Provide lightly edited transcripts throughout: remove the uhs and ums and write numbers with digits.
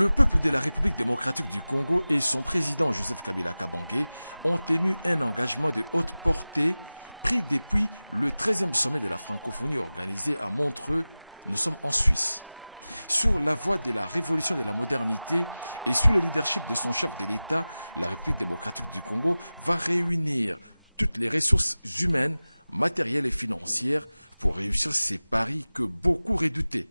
Le peuple de la République démocratique du Congo et son président Joseph Kabila Kabange ont tenu un engagement de haute portée pris depuis le 13e sommet de la francophonie organisé à Montreux, nous sommes en Suisse. Sur la voie de la révolution de la modernité et sous le leadership de son chef de l'État, la République démocratique du Congo va réunir toutes les ressources humaines, matérielles et financières pour réussir ces paris que beaucoup redoutaient,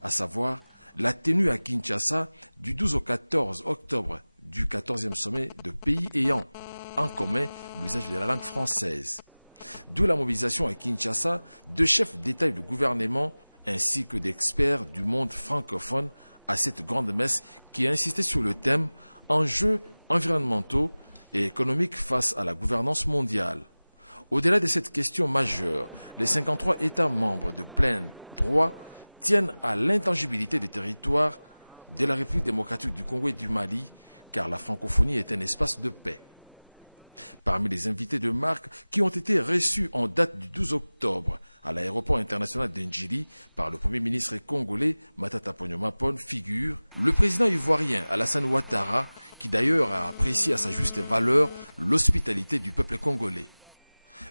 à savoir la tenue à Kinshasa du 12 au 14 octobre du 14e sommet de pays ayant en commun l'usage de la langue française. D'où la mobilisation à Kinshasa de chefs d'État et de gouvernement ainsi que d'experts du monde francophone à cette grande messe qui insistait sur le thème « Enjeux environnementaux et économiques face à la gouvernance mondiale ». Au-delà de cette question majeure, les 53 États membres de plein droit tiennent à l'intangibilité des territoires de la République démocratique du Congo et du Mali, car la francophonie est un espace de paix. Parmi les invités de marque qui ont été reçus en date du 12 octobre à l'aéroport international d'Ndjili par le Premier ministre congolais Matata Ponyo Mapon figure le président ivoirien Alassane Ouattara, qui d'ailleurs a apprécié à sa juste valeur l'hospitalité du peuple congolais.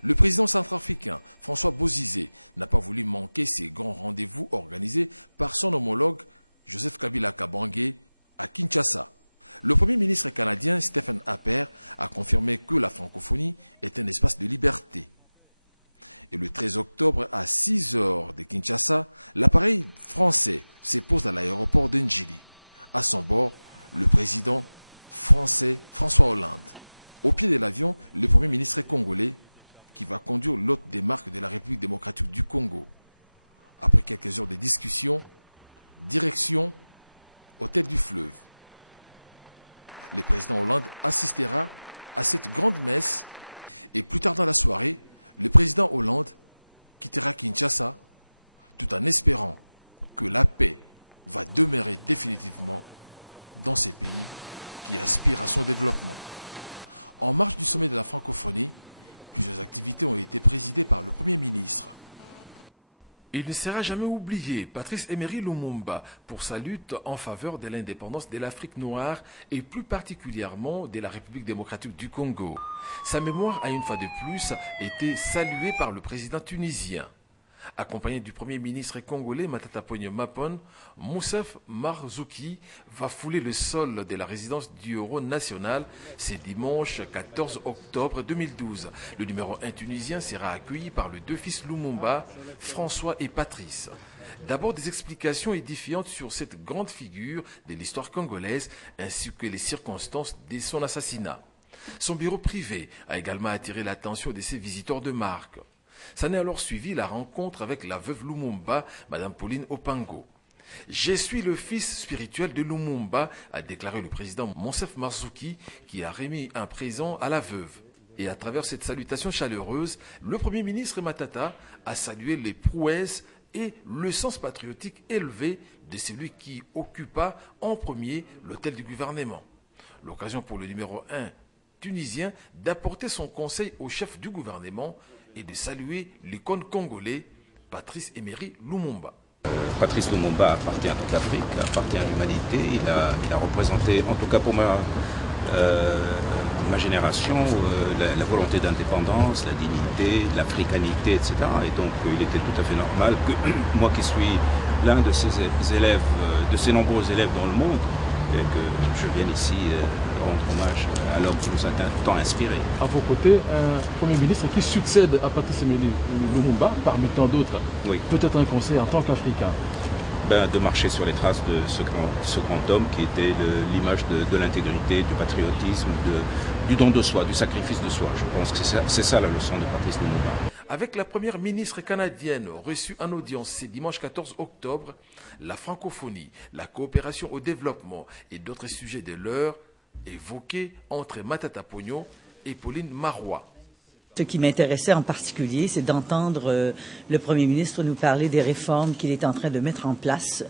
Le président centrafricain François Bozizé n'a pas voulu manquer ces grands rendez-vous organisés par son homologue Joseph Kabila Kabange à Kinshasa. Le Premier ministre canadien Stephen Harper a confirmé que la francophonie est un espace de liberté. Et le 13 octobre à 6 heures de Kinshasa, l'appareil français se pose à l'aéroport d'Ndjili. À son bord, le président français François Hollande. Au pied de l'avion, le Premier ministre congolais qui va conduire l'hôte des marques de la République démocratique du Congo. Après quelques heures de discussion, direction Hôtel du Fleuve. Le président Hollande assistera à cette grande messe et plus tard dans la soirée, le président Hollande quittera Kinshasa tout en espérant que la paix va demeurer définitivement dans ces pays qui aspirent à son développement. En marge du sommet de la francophonie, plusieurs activités ont été présidées par le Premier ministre. Il ne sera jamais oublié Patrice Emery Lumumba pour sa lutte en faveur de l'indépendance de l'Afrique noire et plus particulièrement de la République démocratique du Congo. Sa mémoire a une fois de plus été saluée par le président tunisien. Accompagné du Premier ministre congolais Matata Ponyo Mapon, Moussef Marzouki va fouler le sol de la résidence du héros national ce dimanche 14 octobre 2012. Le numéro 1 tunisien sera accueilli par les deux fils Lumumba, François et Patrice. D'abord des explications édifiantes sur cette grande figure de l'histoire congolaise ainsi que les circonstances de son assassinat. Son bureau privé a également attiré l'attention de ses visiteurs de marque. S'en est alors suivi la rencontre avec la veuve Lumumba, Madame Pauline Opango. « Je suis le fils spirituel de Lumumba », a déclaré le président Moussef Marzouki, qui a remis un présent à la veuve. Et à travers cette salutation chaleureuse, le Premier ministre Matata a salué les prouesses et le sens patriotique élevé de celui qui occupa en premier l'hôtel du gouvernement. L'occasion pour le numéro 1 tunisien d'apporter son conseil au chef du gouvernement et de saluer l'icône congolais Patrice Emery Lumumba. Patrice Lumumba appartient à toute l'Afrique, appartient à l'humanité. Il a représenté, en tout cas pour ma génération, la volonté d'indépendance, la dignité, l'africanité, etc. Et donc il était tout à fait normal que moi qui suis l'un de ces élèves, de ces nombreux élèves dans le monde, et que je vienne ici rendre hommage à l'homme qui nous a tant inspiré. À vos côtés, un Premier ministre qui succède à Patrice Emery Lumumba, parmi tant d'autres. Oui. Peut-être un conseil en tant qu'Africain. De marcher sur les traces de ce grand homme qui était l'image de l'intégrité, du patriotisme, du don de soi, du sacrifice de soi. Je pense que c'est ça la leçon de Patrice Lumumba. Avec la première ministre canadienne reçue en audience ce dimanche 14 octobre, la francophonie, la coopération au développement et d'autres sujets de l'heure évoqués entre Matata Ponyo et Pauline Marois. Ce qui m'intéressait en particulier, c'est d'entendre le Premier ministre nous parler des réformes qu'il est en train de mettre en place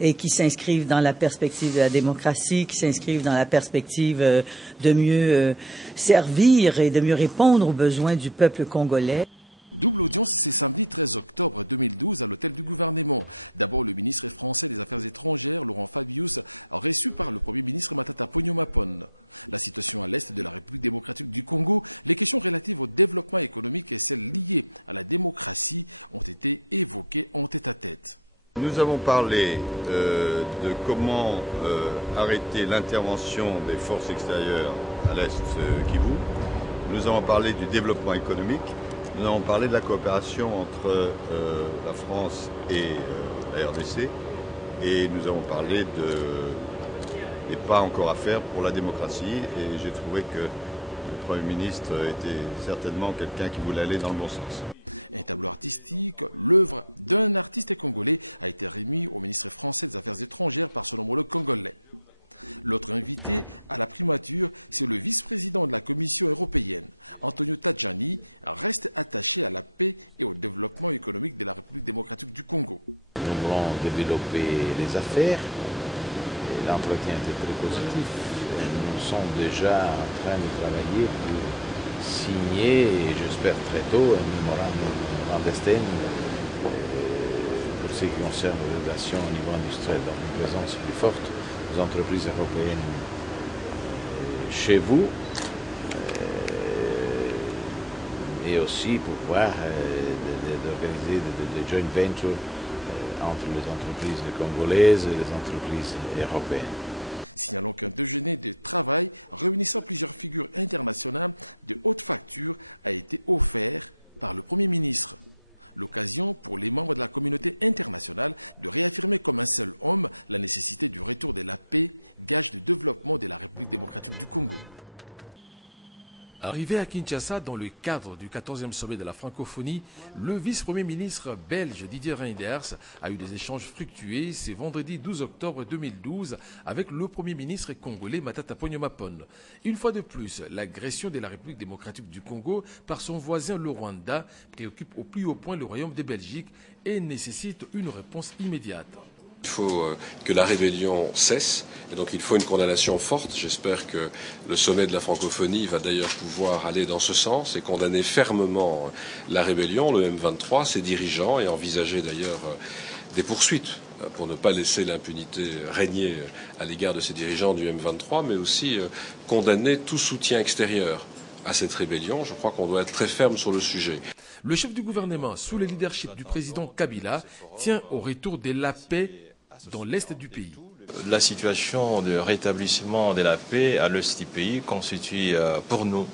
et qui s'inscrivent dans la perspective de la démocratie, qui s'inscrivent dans la perspective de mieux servir et de mieux répondre aux besoins du peuple congolais. Double audience ce samedi 13 octobre 2012 à l'hôtel du gouvernement. D'abord, le ministre français des Affaires étrangères, Laurent Fabius, reçu par le Premier ministre Matata Ponyo Mapon. La situation à l'est de la République démocratique du Congo, les questions relatives au développement économique et celles liées à la démocratie ont été évoquées en tête-à-tête. Nous avons parlé de comment arrêter l'intervention des forces extérieures à l'est Kivu. Nous avons parlé du développement économique. Nous avons parlé de la coopération entre la France et la RDC. Et nous avons parlé des pas encore à faire pour la démocratie. Et j'ai trouvé que le Premier ministre était certainement quelqu'un qui voulait aller dans le bon sens. Un tableau artistique, l'œuvre d'un artiste congolais, a été remis au ministre français des Affaires étrangères par son homologue congolais. L'autre invité à la primature, c'est le vice-président de la Commission européenne. Antonio Tajani reste attaché à la paix et au développement économique de la République démocratique du Congo. Nous voulons développer les affaires et l'entretien était très positif. Nous sommes déjà en train de travailler pour signer, et j'espère très tôt, un mémorandum d'entente pour ce qui concerne les relations au niveau industriel, donc une présence plus forte des entreprises européennes chez vous, et aussi pour pouvoir d'organiser des joint ventures entre les entreprises congolaises et les entreprises européennes. Signalons qu'un déjeuner de travail réunissant plusieurs figures internationales de haute facture a été offert par le Premier ministre. L'occasion pour les membres de la communauté internationale de réaffirmer comme un seul homme la nécessité du retour de la paix, gage de développement de la République démocratique du Congo. Arrivé à Kinshasa dans le cadre du 14e sommet de la francophonie, le vice-premier ministre belge Didier Reynders a eu des échanges fructueux ce vendredi 12 octobre 2012 avec le premier ministre congolais Matata Ponyo Mapon. Une fois de plus, l'agression de la République démocratique du Congo par son voisin le Rwanda préoccupe au plus haut point le Royaume de Belgique et nécessite une réponse immédiate. Il faut que la rébellion cesse et donc il faut une condamnation forte. J'espère que le sommet de la francophonie va d'ailleurs pouvoir aller dans ce sens et condamner fermement la rébellion, le M23, ses dirigeants et envisager d'ailleurs des poursuites pour ne pas laisser l'impunité régner à l'égard de ces dirigeants du M23, mais aussi condamner tout soutien extérieur à cette rébellion. Je crois qu'on doit être très ferme sur le sujet. Le chef du gouvernement, sous le leadership du président Kabila, tient au retour de la paix dans l'est du pays. La situation de rétablissement de la paix à l'est du pays constitue pour nous,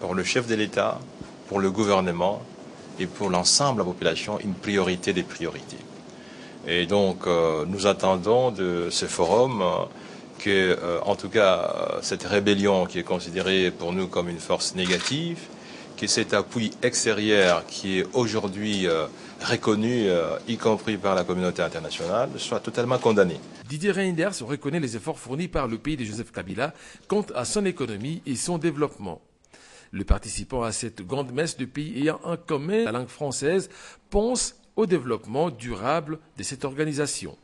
pour le chef de l'État, pour le gouvernement et pour l'ensemble de la population une priorité des priorités. Et donc nous attendons de ce forum que, en tout cas, cette rébellion qui est considérée pour nous comme une force négative, que cet appui extérieur qui est aujourd'hui reconnu, y compris par la communauté internationale, soit totalement condamné. Didier Reynders reconnaît les efforts fournis par le pays de Joseph Kabila quant à son économie et son développement. Le participant à cette grande messe de pays ayant en commun la langue française pense au développement durable de cette organisation.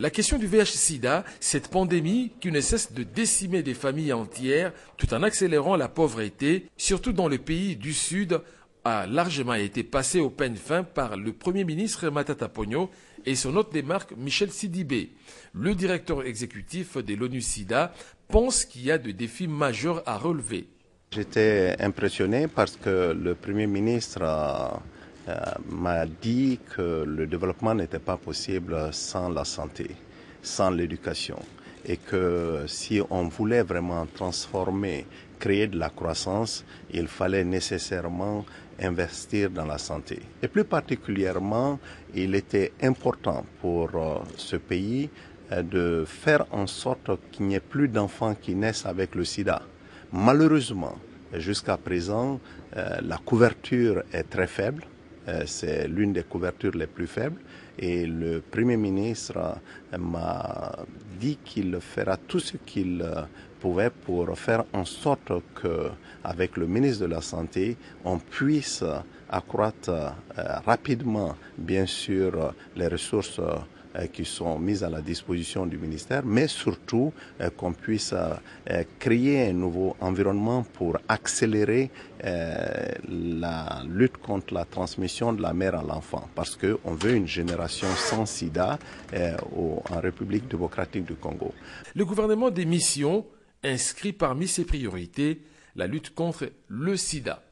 La question du VIH-Sida, cette pandémie qui ne cesse de décimer des familles entières tout en accélérant la pauvreté, surtout dans le pays du Sud, a largement été passée au peigne fin par le Premier ministre Matata Ponyo et son hôte des marques Michel Sidibé. Le directeur exécutif de l'ONU-Sida pense qu'il y a des défis majeurs à relever. J'étais impressionné parce que le Premier ministre m'a dit que le développement n'était pas possible sans la santé, sans l'éducation, et que si on voulait vraiment transformer, créer de la croissance, il fallait nécessairement investir dans la santé. Et plus particulièrement, il était important pour ce pays de faire en sorte qu'il n'y ait plus d'enfants qui naissent avec le sida. Malheureusement, jusqu'à présent, la couverture est très faible. C'est l'une des couvertures les plus faibles et le Premier ministre m'a dit qu'il fera tout ce qu'il pouvait pour faire en sorte qu'avec le ministre de la Santé, on puisse accroître rapidement, bien sûr, les ressources qui sont mises à la disposition du ministère, mais surtout qu'on puisse créer un nouveau environnement pour accélérer la lutte contre la transmission de la mère à l'enfant, parce qu'on veut une génération sans sida en République démocratique du Congo. Le gouvernement des missions inscrit parmi ses priorités la lutte contre le sida.